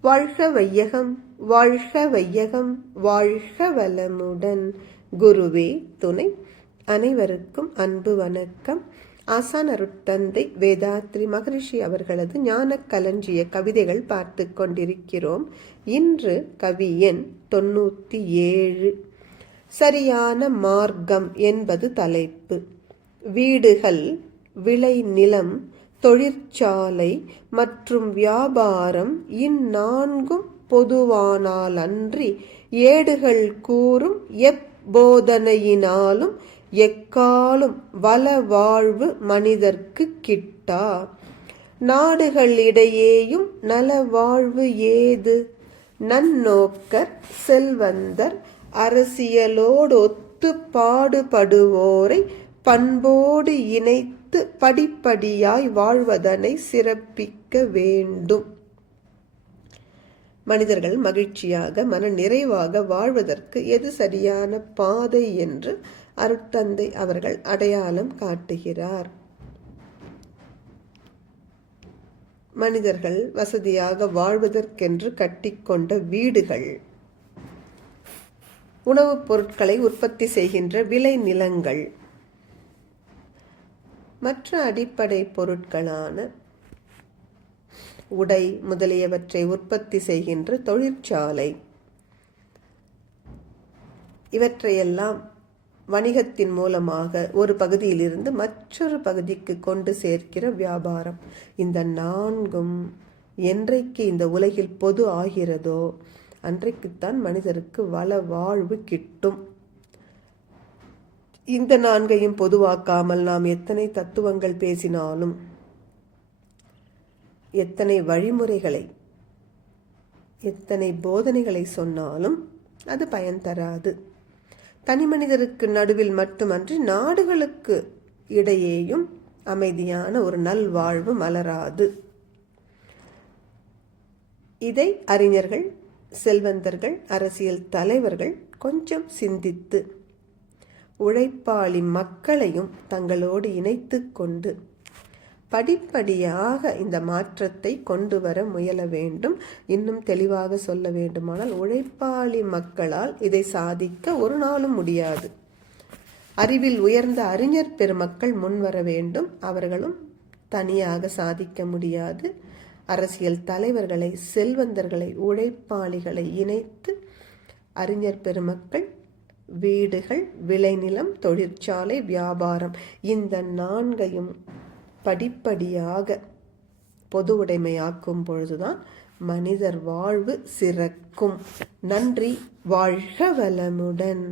வாழ்க வையகம் வாழ்க வையகம் வாழ்க வளமுடன். குருவே துணை அனைவருக்கும் அன்பு வணக்கம். ஆசான் அருட்தந்தை வேதாத்ரி மகரிஷி அவர்களது ஞான கலஞ்சிய கவிதைகள் பார்த்து கொண்டிருக்கிறோம். இன்று கவி எண் தொண்ணூற்றி ஏழு. சரியான மார்க்கம் என்பது தலைப்பு. வீடுகள் விளை நிலம் தொழிற்சாலை மற்றும் வியாபாரம் இந்நான்கும் பொதுவானாலன்றி ஏடுகள் கூறும் எப்போதனையினாலும் எக்காலும் வளவாழ்வு மனிதர்க்கு கிட்டா? நாடுகளிடையேயும் நலவாழ்வு ஏது? நன்னோக்கர் செல்வந்தர் அரசியலோடு ஒத்து பாடுபடுவோரை பண்போடு இணைத்து படிப்படியாய் வாழ்வதனை சிறப்பிக்க வேண்டும். மனிதர்கள் மகிழ்ச்சியாக மன நிறைவாக வாழ்வதற்கு எது சரியான பாதை என்று அருட்தந்தை அவர்கள் அடையாளம் காட்டுகிறார். மனிதர்கள் வசதியாக வாழ்வதற்கென்று கட்டிக்கொண்ட வீடுகள் உணவுப் பொருட்களை உற்பத்தி செய்கின்ற விளை நிலங்கள் மற்ற அடிப்படை பொருட்களான உடை முதலியவற்றை உற்பத்தி செய்கின்ற தொழிற்சாலை. இவற்றையெல்லாம் வணிகத்தின் மூலமாக ஒரு பகுதியிலிருந்து மற்றொரு பகுதிக்கு கொண்டு சேர்க்கிற வியாபாரம். இந்த நான்கும் என்றைக்கு இந்த உலகில் பொது ஆகிறதோ அன்றைக்குத்தான் மனிதருக்கு வள வாழ்வு கிட்டும். இந்த நான்கையும் பொதுவாக்காமல் நாம் எத்தனை தத்துவங்கள் பேசினாலும் எத்தனை வழிமுறைகளை எத்தனை போதனைகளை சொன்னாலும் அது பயன் தராது. தனி மனிதருக்கு நடுவில் மட்டுமன்றி நாடுகளுக்கு இடையேயும் அமைதியான ஒரு நல்வாழ்வு மலராது. இதை அறிஞர்கள் செல்வந்தர்கள் அரசியல் தலைவர்கள் கொஞ்சம் சிந்தித்து உழைப்பாளி மக்களையும் தங்களோடு இணைத்து கொண்டு படிப்படியாக இந்த மாற்றத்தை கொண்டு வர முயல வேண்டும். இன்னும் தெளிவாக சொல்ல வேண்டுமானால் உழைப்பாளி மக்களால் இதை சாதிக்க ஒரு நாளும் முடியாது. அறிவில் உயர்ந்த அறிஞர் பெருமக்கள் முன்வர வேண்டும். அவர்களும் தனியாக சாதிக்க முடியாது. அரசியல் தலைவர்களை செல்வந்தர்களை உழைப்பாளிகளை இணைத்து அறிஞர் பெருமக்கள் வீடுகள் விளைநிலம் தொழிற்சாலை வியாபாரம். இந்த நான்கையும் படிப்படியாக பொதுவுடைமையாக்கும் பொழுதுதான் மனிதர் வாழ்வு சிறக்கும். நன்றி வாழ்க வளமுடன்.